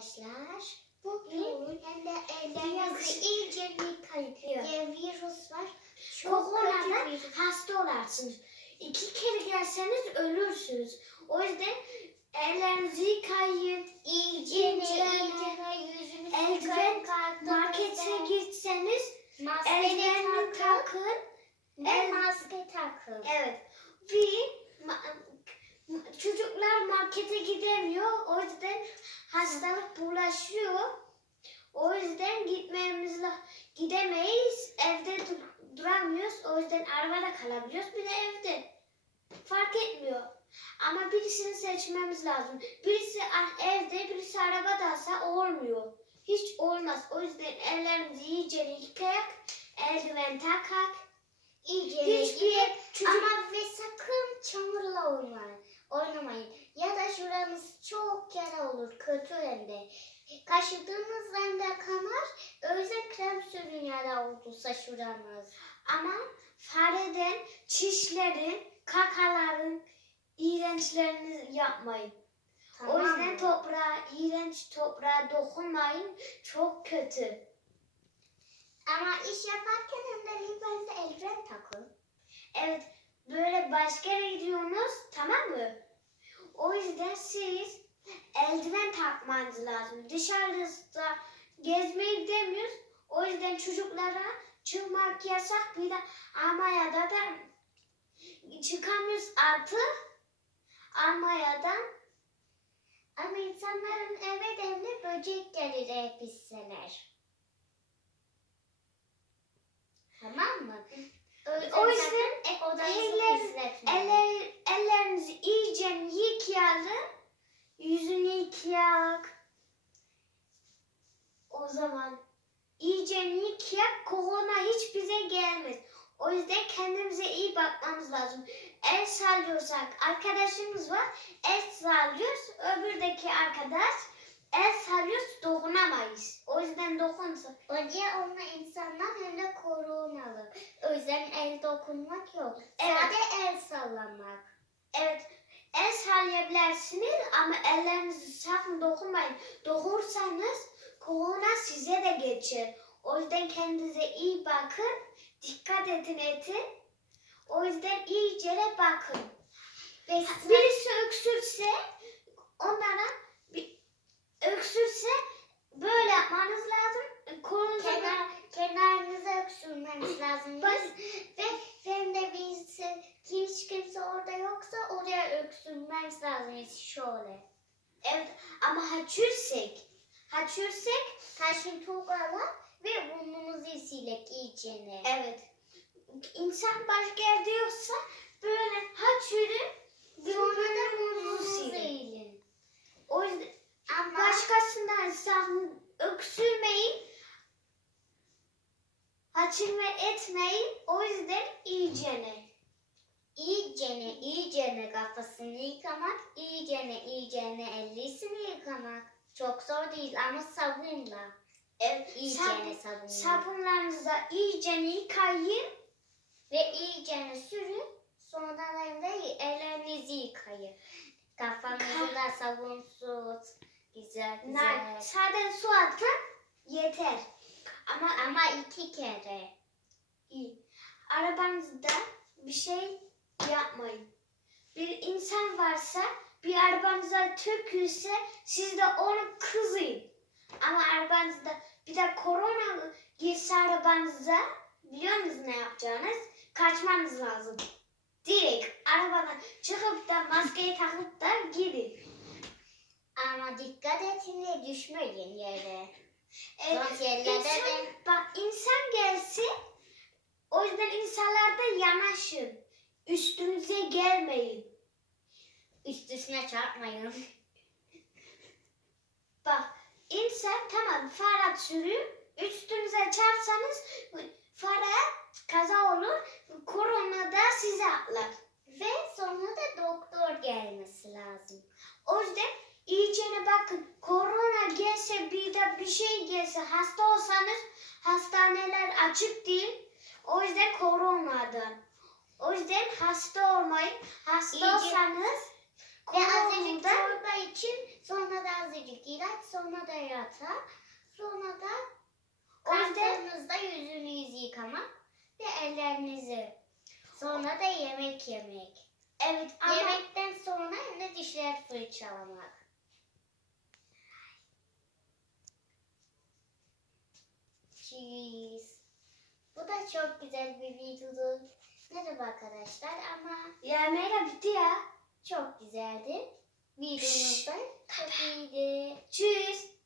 arkadaşlar. Bugün hem de ellerinizi iyice yıkayın. Diye virüs var. Çok Koronadan hasta olarsınız. İki kere gelseniz ölürsünüz. O yüzden ellerinizi yıkayın. İyice İyice eldiven Markete gitseniz eldivenini takın. El- maske takın. Evet. Ve ma- çocuklar markete gidemiyor. O yüzden hastalık bulaşıyor. O yüzden gitmemiz gidemeyiz. Evde dur- duramıyoruz. O yüzden arabada kalabiliyoruz. Bir de evde. Fark etmiyor. Ama birisini seçmemiz lazım. Birisi evde, birisi arabadaysa olmuyor. Hiç olmaz. O yüzden ellerimizi iyice yıkayak, eldiven takak. İyice Hiçbir çocuk Ama ve sakın çamurla oynamayın. Oynamayın. Ya da şuranız çok yara olur. Kötü hem de. Kaşıdığınız rende kanar. Yüzden krem sürün yara olduysa şuranız. Ama fareden çişlerin, kakaların iğrençlerini yapmayın. Tamam o yüzden mı? toprağa, iğrenç toprağa dokunmayın. Çok kötü. Ama iş yaparken hem de lütfen eldiven takın. Evet, başka yere gidiyorsunuz, tamam mı? O yüzden siz eldiven takmanız lazım. Dışarıda gezmeye gidemiyoruz. O yüzden çocuklara çıkmak yasak. Bir de Almanya'da da çıkamıyoruz artık. Almanya'dan Ama insanların eve devle böcek gelir hep hisseler. Tamam mı? O yüzden ek hissetmeyin. eller, ellerinizi iyice yıkayalım. Yüzünü yıkayak. O zaman iyice yıkayak. Korona hiç bize gelmez. O yüzden kendimize iyi bakmamız lazım. El sallıyorsak arkadaşımız var. El sallıyoruz. Öbürdeki arkadaş el sallıyoruz dokunamayız. O yüzden dokunsa. O diye onunla insanlar hem de koronalı. O yüzden el dokunmak yok. Evet. Sadece el sallamak. Evet, el sallayabilirsiniz ama ellerinizi sakın dokunmayın. Dokursanız korona size de geçer. O yüzden kendinize iyi bakın. Dikkat edin etin. O yüzden iyice bakın. Ve Birisi öksürse onlara bir öksürse böyle yapmanız lazım. Kolunuzu kenar, kenarınıza öksürmeniz lazım. Bas- Ve hem de birisi, hiç kimse orada yoksa öksürmeniz lazım. Şöyle. Evet ama haçürsek haçürsek Kaşıntı alan ve burnunuzu silek iyicene. Evet. İnsan başka yerde yoksa böyle haçürün Sonra da burnunuzu silin. O yüzden Ama başkasından sakın öksürmeyin. Haçırma etmeyin. O yüzden iyicene. İyicene iyicene kafasını yıkamak, iyicene iyicene ellisini yıkamak. Çok zor değil ama sabunla. Evet. İyicene Sab- sabunla. sabunlarınızı iyicene yıkayın. Ve iyicene sürün. Sonra da ellerinizi yıkayın. Kafanızı da sabunsuz. Güzel güzel. Nar, sade su atın yeter. Ama Ama iki kere. İyi. Arabanızda bir şey yapmayın. Bir insan varsa bir arabanıza tökülse siz de onu kızıyın. Ama arabanızda bir de korona girse arabanıza biliyor musunuz ne yapacağınız? Kaçmanız lazım. Direkt arabadan çıkıp da maskeyi takıp da gidin. Ama dikkat edin düşmeyin yere. Evet, Zor yerlerde insan, de bak insan gelsin o yüzden insanlarda Üstünüze gelmeyin. üstüne çarpmayın. Bak insan tamam fare sürüyor. Üstünüze çarpsanız fare kaza olur. Korona da size atlar. Ve sonra da doktor gelmesi lazım. O yüzden iyicene bakın. Korona gelse bir de bir şey gelse hasta olsanız hastaneler açık değil. O yüzden koronadan. O yüzden hasta olmayın. Hasta İyice- olsanız Ve azıcık çorba için sonra da azıcık ilaç sonra da yatağa, sonra da kalktığınızda yüzünüzü yıkamak ve ellerinizi. Sonra da yemek yemek. Evet ama Yemekten sonra yine dişler fırçalamak. Cheese. Bu da çok güzel bir videodu. Merhaba arkadaşlar ama yemeğe de bitti ya. çok güzeldi. Videomuz da çok iyiydi. Tschüss.